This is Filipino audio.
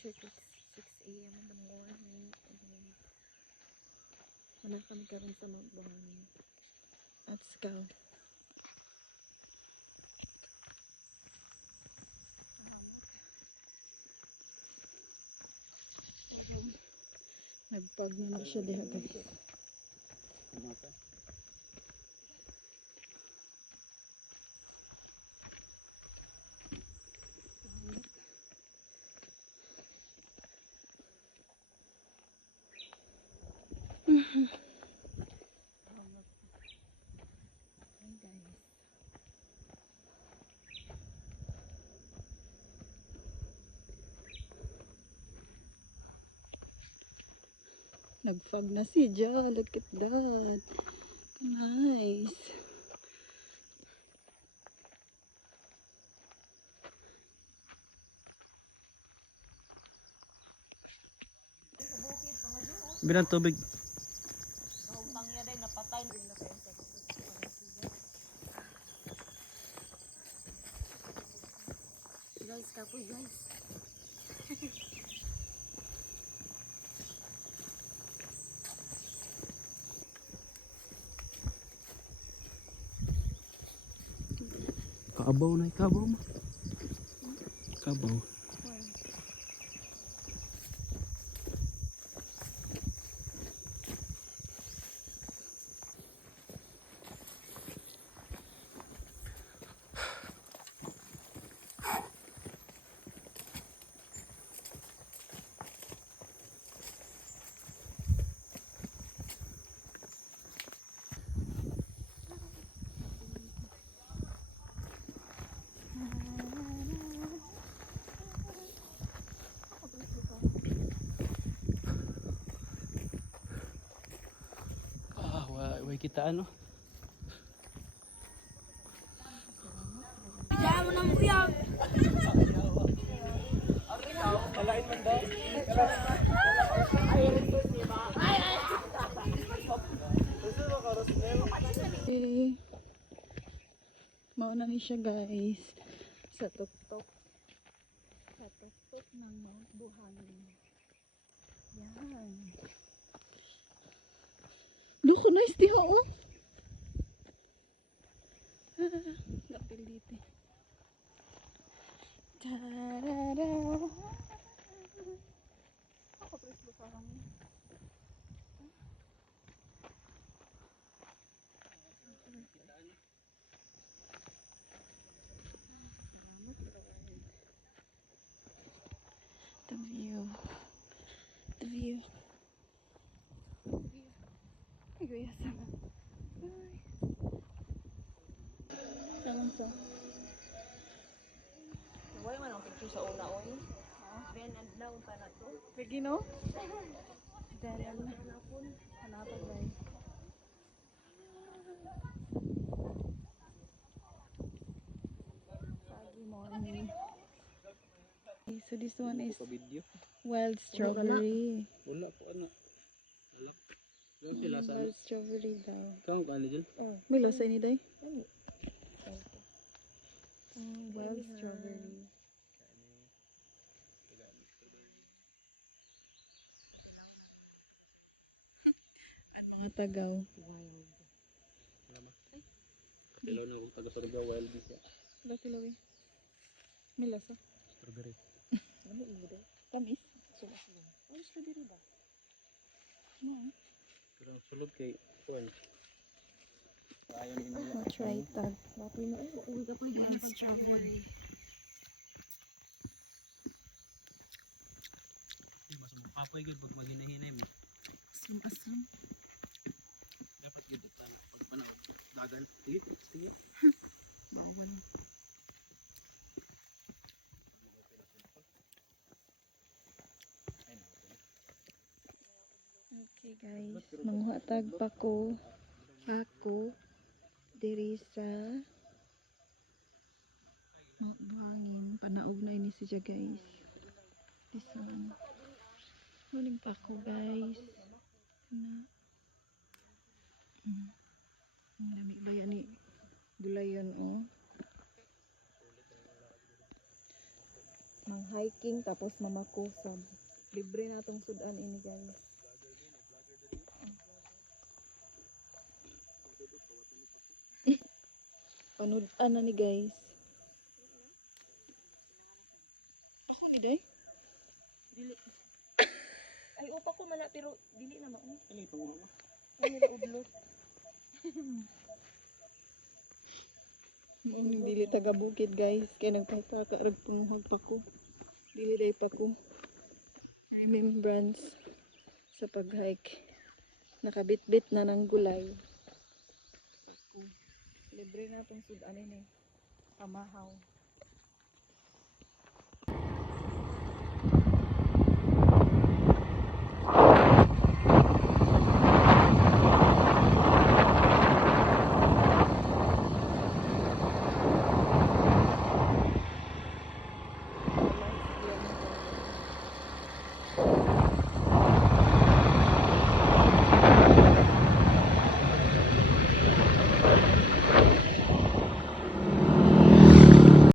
check it 6 a.m. in the morning. Wala kami karon sa magbangon. Let's go. Nagpag na siya diha guys. Nagfog na si Jo. Look at that. Nice. Bilang tubig. Guys, kapoy guys. Kabaw na kabaw mo. Kabaw. Way kita ano? Diyan mo nang uyag. Kalain man daw. Okay. Mauna ni siya guys. Sa tuktok. Sa tuktok ng Mount Buhangin. Yan. Loko na istiho oh. Gapil dito. Tarara. Ako pres ba parang the view. The view. Ay, kuya sama. Ay. Saan sa? Wala man ang picture sa una oy. Ben and now pa na to. Pegi no? Dahil hanapag ba yun? Foggy morning. Okay, so this one is Video. wild strawberry. Wala po ano. Wala. Wala sila sa ano. Wild strawberry daw. Kang ano dyan? Oh, may lasa ni day? Wild strawberry. At mga tagaw. Katilaw na kung taga-Surigao wild beef. Wala tilaw eh. May lasa. Strawberry. Tamis. Oh, strawberry ba? No. Pero sulod kay kuan. Ayaw ni nila. I'll try that. Wild strawberry. Mas mapapoy gud pag maghinay-hinay mo. Asam. Dapat gud ta na pag panahon dagan. Sige. Bawal. Okay guys, manghatag pa ko ako diri sa Mount Buhangin. Panaog na ini siya guys. This one. Huling pa ko guys. Na. Ang dami ba yan ni Gulayan oh. Mang hiking tapos mamakusab. Libre na itong sudan ini guys. Panudan na ni guys. Ako ni day. Dili. Ay upa ko man na pero dili na mao. Ano ito mo? Ano nila udlot. Mong dili taga bukid guys. Kaya nagpataka rag tumuhog pa ko. Dili day pa ko. Remembrance sa pag-hike. Nakabit-bit na ng gulay. Libre na itong sudan ini. Pamahaw.